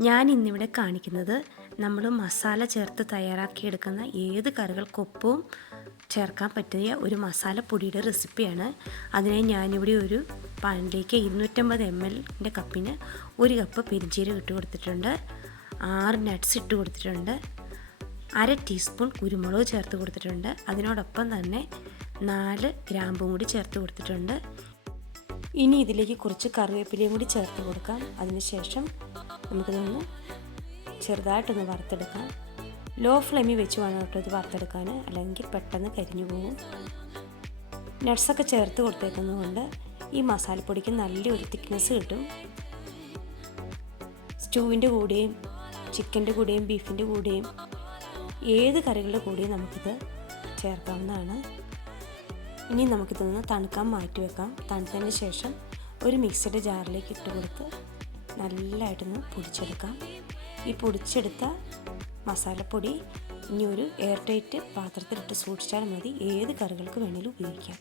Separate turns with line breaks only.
ഞാൻ ഇന്നിവിടെ കാണിക്കുന്നത് നമ്മൾ മസാല ചേർത്ത് തയ്യാറാക്കിയെടുക്കുന്ന ഏത് കറികൾക്കൊപ്പവും ചേർക്കാൻ പറ്റിയ ഒരു മസാല പൊടിയുടെ റെസിപ്പിയാണ്. അതിനായി ഞാനിവിടെ ഒരു പാനിലേക്ക് ഇരുന്നൂറ്റമ്പത് എം എല്ലിന്റെ കപ്പിന് ഒരു കപ്പ് പെരിഞ്ചീരകം ഇട്ട് കൊടുത്തിട്ടുണ്ട്. ആറ് നട്ട്സ് ഇട്ട് കൊടുത്തിട്ടുണ്ട്. അര ടീസ്പൂൺ കുരുമുളക് ചേർത്ത് കൊടുത്തിട്ടുണ്ട്. അതിനോടൊപ്പം തന്നെ നാല് ഗ്രാമ്പും കൂടി ചേർത്ത് കൊടുത്തിട്ടുണ്ട്. ഇനി ഇതിലേക്ക് കുറച്ച് കറിവേപ്പിലയും കൂടി ചേർത്ത് കൊടുക്കാം. അതിനുശേഷം നമുക്കിതൊന്ന് ചെറുതായിട്ടൊന്ന് വറുത്തെടുക്കാം. ലോ ഫ്ലെയിമിൽ വെച്ച് വേണം കേട്ടോ ഇത് വറുത്തെടുക്കാൻ. അല്ലെങ്കിൽ പെട്ടെന്ന് കരിഞ്ഞു പോകും. നട്ട്സൊക്കെ ചേർത്ത് കൊടുത്തേക്കുന്നതുകൊണ്ട് ഈ മസാലപ്പൊടിക്ക് നല്ലൊരു തിക്നെസ് കിട്ടും. സ്റ്റൂവിന്റെ കൂടെയും ചിക്കന്റെ കൂടെയും ബീഫിന്റെ കൂടെയും ഏത് കറികളുടെ കൂടെയും നമുക്കിത് ചേർക്കാവുന്നതാണ്. ഇനി നമുക്കിതൊന്ന് തണുക്കാൻ മാറ്റി വെക്കാം. തണുത്തതിന് ശേഷം ഒരു മിക്സിയുടെ ജാറിലേക്ക് ഇട്ട് കൊടുത്ത് നല്ലതായിട്ടൊന്ന് പൊടിച്ചെടുക്കാം. ഈ പൊടിച്ചെടുത്ത മസാലപ്പൊടി ഇനി ഒരു എയർ ടൈറ്റ് പാത്രത്തിലിട്ട് സൂക്ഷിച്ചാൽ മതി. ഏത് കറികൾക്ക് വേണമെങ്കിലും ഉപയോഗിക്കാം.